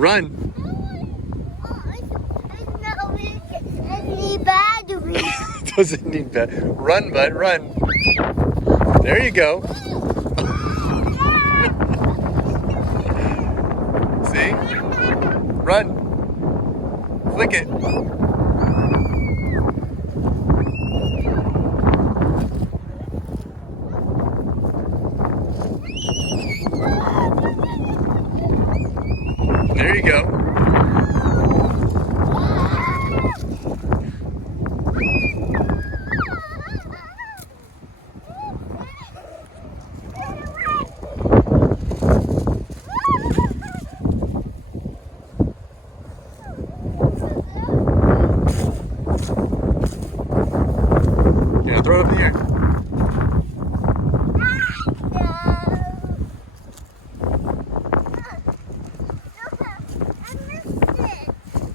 Run. Doesn't need that. Run, bud, run. There you go. See? Run. Flick it. There you go. Yeah, throw it up in the air.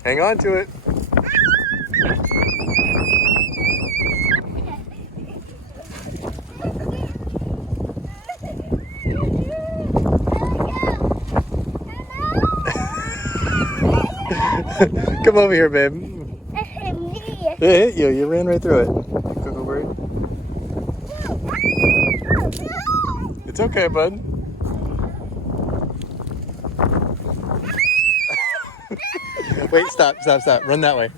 Hang on to it. Come over here, babe. It hit you. You ran right through it. Cuckoo bird. It's okay, bud. Wait, stop. Run that way.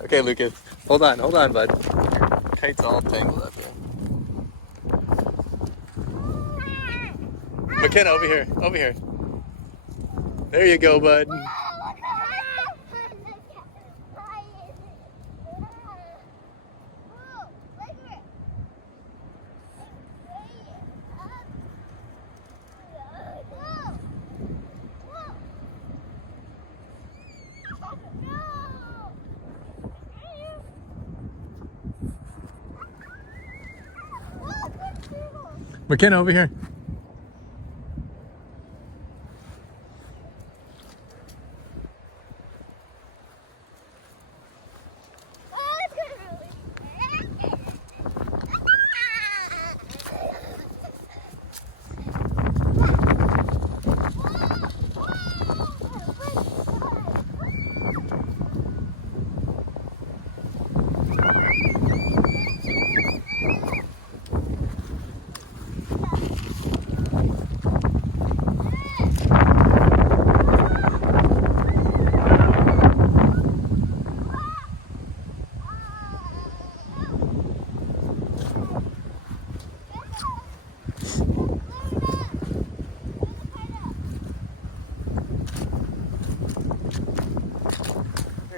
Okay, Lucas. Hold on, bud. Your kite's all tangled up here. McKenna, over here. There you go, bud. McKenna, over here.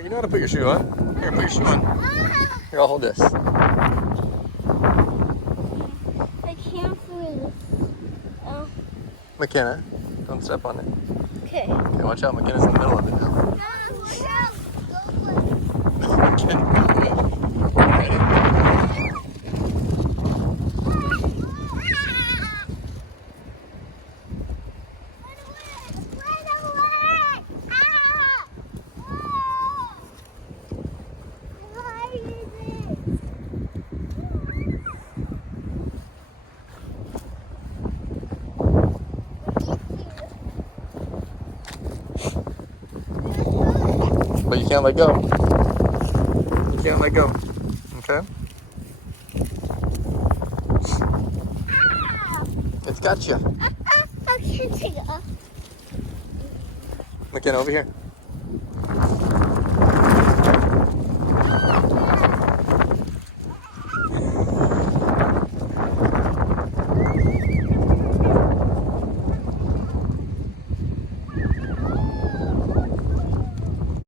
You know how to put your shoe on. Here, put your shoe on. Here, I'll hold this. I can't breathe. Oh. McKenna, don't step on it. Okay. Okay, watch out. McKenna's in the middle of it now. Okay. Ready? But you can't let go. You can't let go. Okay? It's got you. I can't take it off. McKenna, over here.